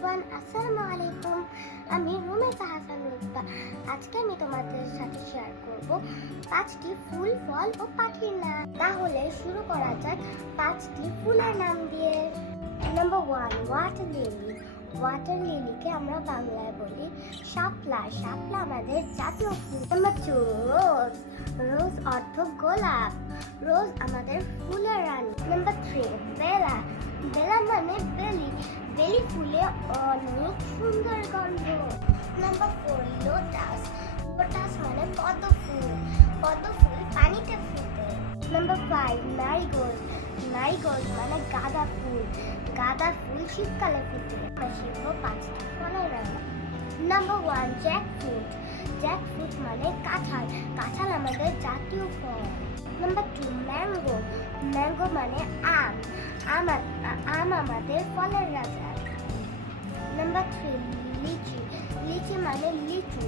Everyone, আসসালামু আলাইকুম। আমি রুমেসা হাসান রুকবা। আজকে আমি তোমাদের সাথে শেয়ার করব 5টি ফুল, ফল ও পাখির নাম। তাহলে শুরু করা যাক 5টি ফুলের নাম দিয়ে। Number 1, water lily. ওয়াটার লিলিকে আমরা বাংলায় বলি শাপলা। শাপলা আমাদের জাতীয় ফুল। নাম্বার 2, রোজ। রোজ অর্থ গোলাপ। রোজ আমাদের ফুলের রানী। নাম্বার 3, বেলা। বেলা মানে বেলি। বেলি ফুলে অনেক সুন্দর গন্ধ। Number 4, lotus. লোটাস মানে পদ্ম ফুল। পদ্ম ফুল পানিতে ফুটে। Number 5, Marigold. ম্যারিগোল্ড মানে গাঁদা ফুল। গাঁদা ফুল শীতকালে ফুটে। আমরা শিখব 5টি ফলের নাম। Number 1, jackfruit. জ্যাকফ্রুট মানে কাঁঠাল। কাঁঠাল আমাদের জাতীয় ফল। Number 2, mango. ম্যাঙ্গো মানে আম। আম আমাদের ফলের রাজা। নাম্বার 3, লিচু। লিচু মানে লিচু।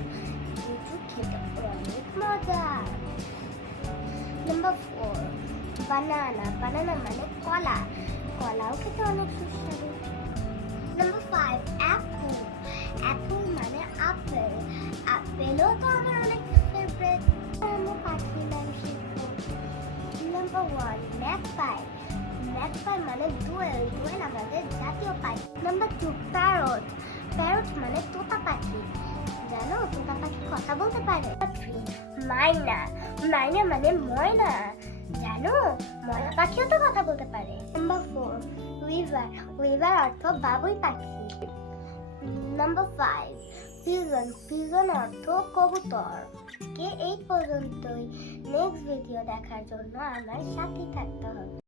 লিচু খেতে অনেক মজা। নাম্বার 4, বানানা। বানানা মানে কলা। কলাও খেতে অনেক সুস্বাদু। Number 5, Apple. অ্যাপল মানে আপেল। আপেলও তো আমার অনেক ফেভারিট। আমরা পাখির নাম শিখব। Number 1, magpie. ম্যাগপাই মানে দোয়েল। দোয়েল আমাদের জাতীয় পাখি। Number 2, parrot. প্যারট মানে তোতা পাখি। জানো তোতা পাখি কথা বলতে পারে। 3, মাইনা। মাইনা মানে ময়না। জানো ময়না পাখিও তো কথা বলতে পারে। Number 4, weaver. উইভার অর্থ বাবুই পাখি। Number 5, pigeon. পিজন অর্থ কবুতর। আজকে এই পর্যন্তই। নেক্সট ভিডিও দেখার জন্য আমার সাথে থাকতে হবে।